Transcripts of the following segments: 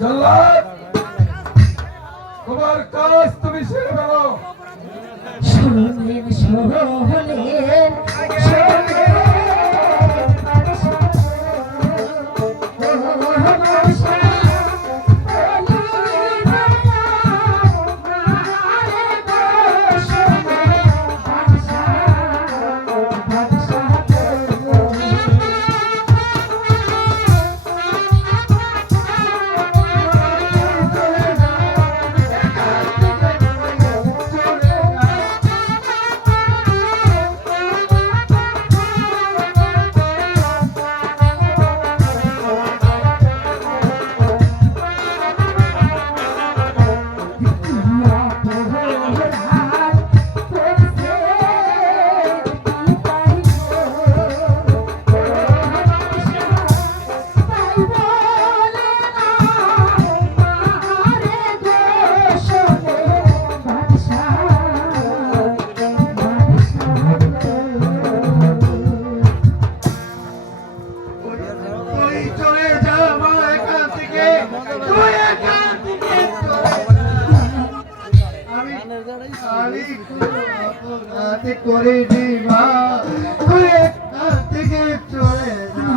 জল্লাদ তোমার কাজ তুমি সেরে ফেলো। শোনেন শোনেন করে দিবা তুই এখান থেকে চলে যা।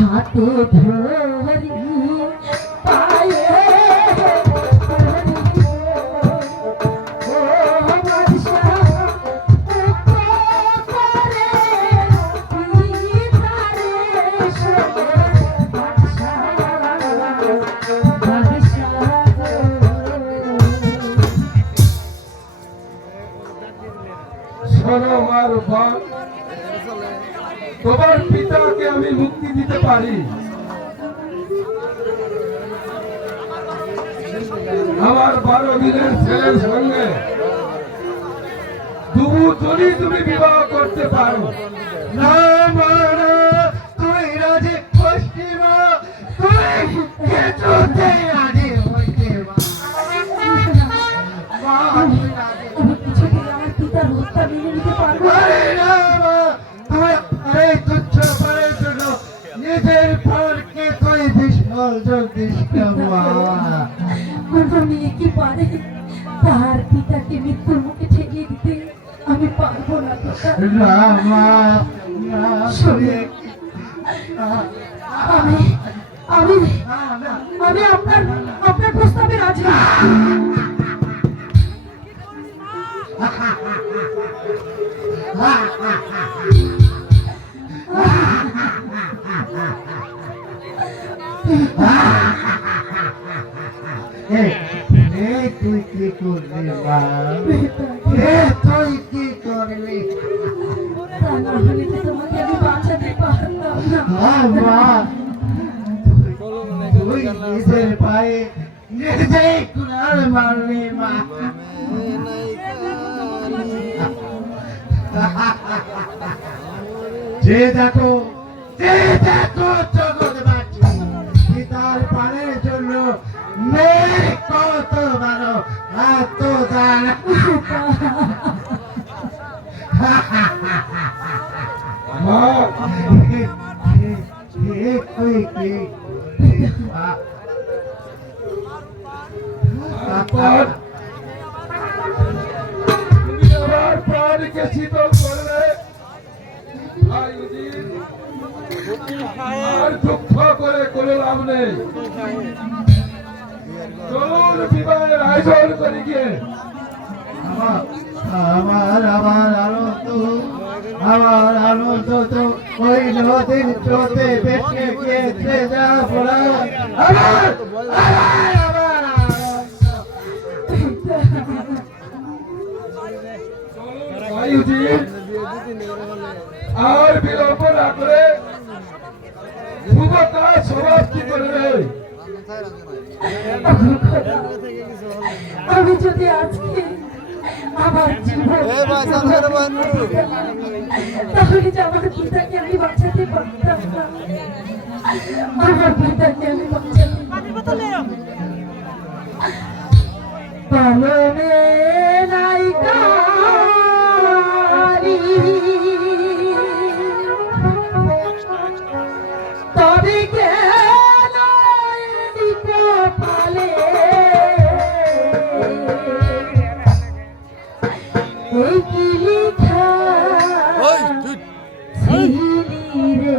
হাতে ধরি পায়ে আমার বোন, তোমার পিতাকে আমি মুক্তি দিতে পারি। আমার 12 দিনের ছেলের সঙ্গে দুজনই তুমি বিবাহ করতে পারো। না মারা তুই রাজি পশ্চিমা, তুই কিছুতেই রাজি হইতে আমি কিছুতেই আমার পিতার হত্যা মেনে নিতে পারবো না। আরে না মা, তুই এই তুচ্ছ পারের জন্য নিজের পরকে তুই বিসর্জন দিস না মা। কোনো মেয়ে কি পারে তার পিতাকে মৃত্যুর মুখে ঠেকিয়ে দিতে? আমি পারবো না পিতা। না মা, না তুই আমি আমি আমি আপনার আপনার প্রস্তাবে রাজি। তুই কি করবি মা? তুই কি করবি? তা না হলে তো তোমাকে আমি বাঁচাতে পারতাম না। মা, তুই নিজের পায়ে নিজেই কুড়াল মারবি মা। যে দেখো জগৎ বাঁচি পিতার পানের জন্য মেয়ে কত বারো এত দান। মা, তুই কি তারপর তুমি আমার প্রাণকে শীতল করলে। ভাই উজির, আর দুঃখ করে কোনো লাভ নেই। চলুন বিবাহের আয়োজন করি গিয়ে। আমার আনন্দ তো ওই নদীর চোতে বেঁচে গিয়েছে যা বলা আমার ভাই উজির, আর বিলম্ব না করে শুভ কাজ সমাপ্তি করবে। আমি যদি আজকে আমার জীবন তাহলে যে আমার পিতাকে আমি বাঁচাতে পারতাম না। আমার পিতাকে আমি বাঁচাতে পারতাম না। পালনে নাইকারি তবে কেন পালে এই কি লিখা ছিলি রে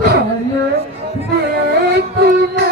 ভালো বেকুলা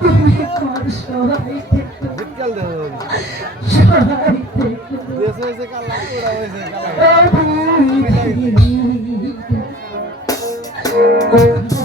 তুমি আমার সহায় থেকো, বিটকাল দেন সহায় থেকো। দেশ হয়েছে কালা ওরা হয়েছে কালা আমি